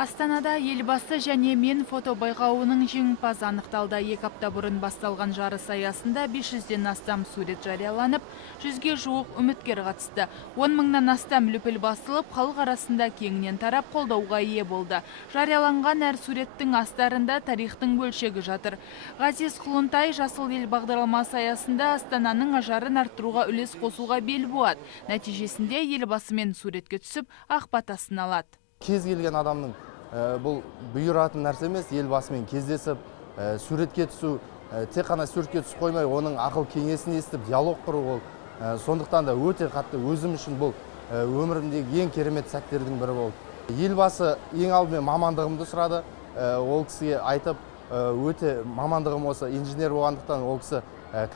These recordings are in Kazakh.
Астанада елбасы және мен фото байқауының жеңімпазы анықталды. 2 апта бұрын басталған жарыс аясында 500-ден астам сурет жарияланып, 100-ге жуық үміткер қатысты. 10 мыңнан астам лүпіл басылып, халық арасында кеңінен тарап қолдауға ие болды. Жарияланған әр суреттің астарында тарихтың бөлшегі жатыр. Ғазиз Құлынтай жасыл ел бағдарламасы аясында Астананың ажарын арттыруға үлес қосуға бел буады. Нәтижесінде елбасымен суретке түсіп, ақ батасын алады. Кез келген адамның бұл бұйыратын нәрсе емес, елбасымен кездесіп, суретке түсу, тек қана суретке түсіп қоймай, оның ақыл кеңесін естіп, диалог құру ол. Сондықтан да өте қатты өзім үшін бұл өмірімдегі ең керемет сәттердің бірі болды. Елбасы ең алдымен мамандығымды сұрады, ол кісіге айтып, өте мамандығым осы инженер болғандықтан ол кісі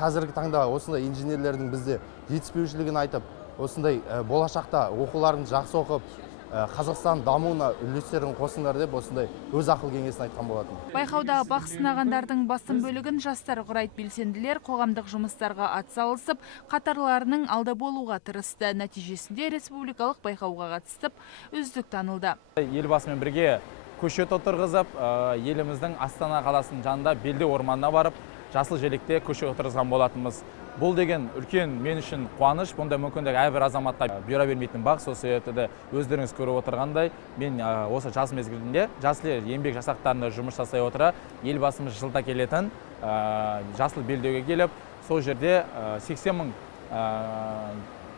қазіргі таңда осындай инженерлердің бізде жетіспеушілігін айтып, осындай болашақта оқуларын жақсы оқып, Қазақстан дамуына үлестерін қосыңдар деп осындай өз ақыл кеңесін айтқан болатын. Байқауда бақ сынағандардың басым бөлігін жастар құрайды. Белсенділер қоғамдық жұмыстарға атсалысып, қатарларының алда болуға тырысты. Нәтижесінде республикалық байқауға қатысып, үздік танылды. Елбасымен бірге көшет отырғызып, еліміздің Астана қаласының жанында белде орманына барып, жасыл желекте көшет отырғызған болатынбыз. Бұл деген үлкен мен үшін қуаныш, бұндай мүмкіндік әрбір азаматқа бұйыра бермейтін бақ. Сол себепті өздеріңіз көріп отырғандай, мен осы жас мезгілінде жасыл еңбек жасақтарында жұмыс жасай отыра, елбасымыз жылда келетін жасыл белдеуге келіп, сол жерде 80 мың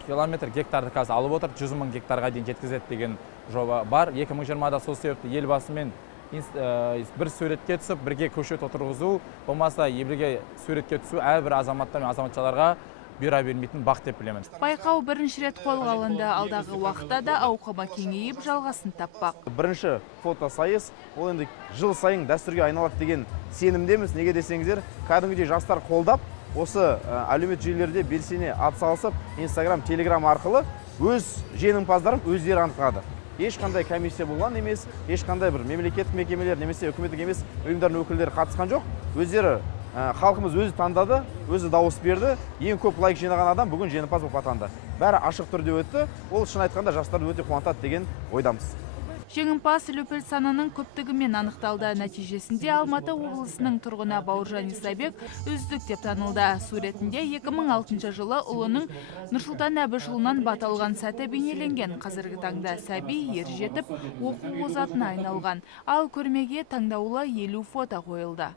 километр гектарды қазір алып отыр, 100 мың гектарға дейін жеткізеді деген жоба бар. 2020-да сол себепті елбасымен бір суретке түсіп, бірге көшет отырғызу, болмаса бірге суретке түсу әрбір азаматтар мен азаматшаларға бұйыра бермейтін бақ деп білемін. Байқау бірінші рет қолға алынды. Алдағы уақытта да ауқымы кеңейіп жалғасын таппақ. Бірінші фотосайыс, ол енді жыл сайын дәстүрге айналады деген сенімдеміз. Неге десеңіздер, кәдімгідей жастар қолдап, осы әлеуметтік желілерде белсене атсалысып, Instagram, Telegram арқылы өз жеңімпаздарын өздері анықтады. Ешқандай комиссия болған емес, ешқандай бір мемлекеттік мекемелер немесе үкіметтік емес ұйымдардың өкілдері қатысқан жоқ. Өздері халқымыз өзі таңдады, өзі дауыс берді. Ең көп лайк жинаған адам бүгін жеңімпаз болып атанды. Бәрі ашық түрде өтті. Ол шын айтқанда жастарды өте қуантады деген ойдамыз. Жеңімпаз лүпіл санының көптігімен анықталды. Нәтижесінде Алматы облысының тұрғыны Бауыржан Исабек үздік деп танылды. Суретінде 2006 жылы ұлының Нұрсұлтан Әбішұлынан бат алған сәті бейнеленген. Қазіргі таңда сәби ер жетіп, оқу озатына айналған. Ал көрмеге таңдаулы 50 фото қойылды.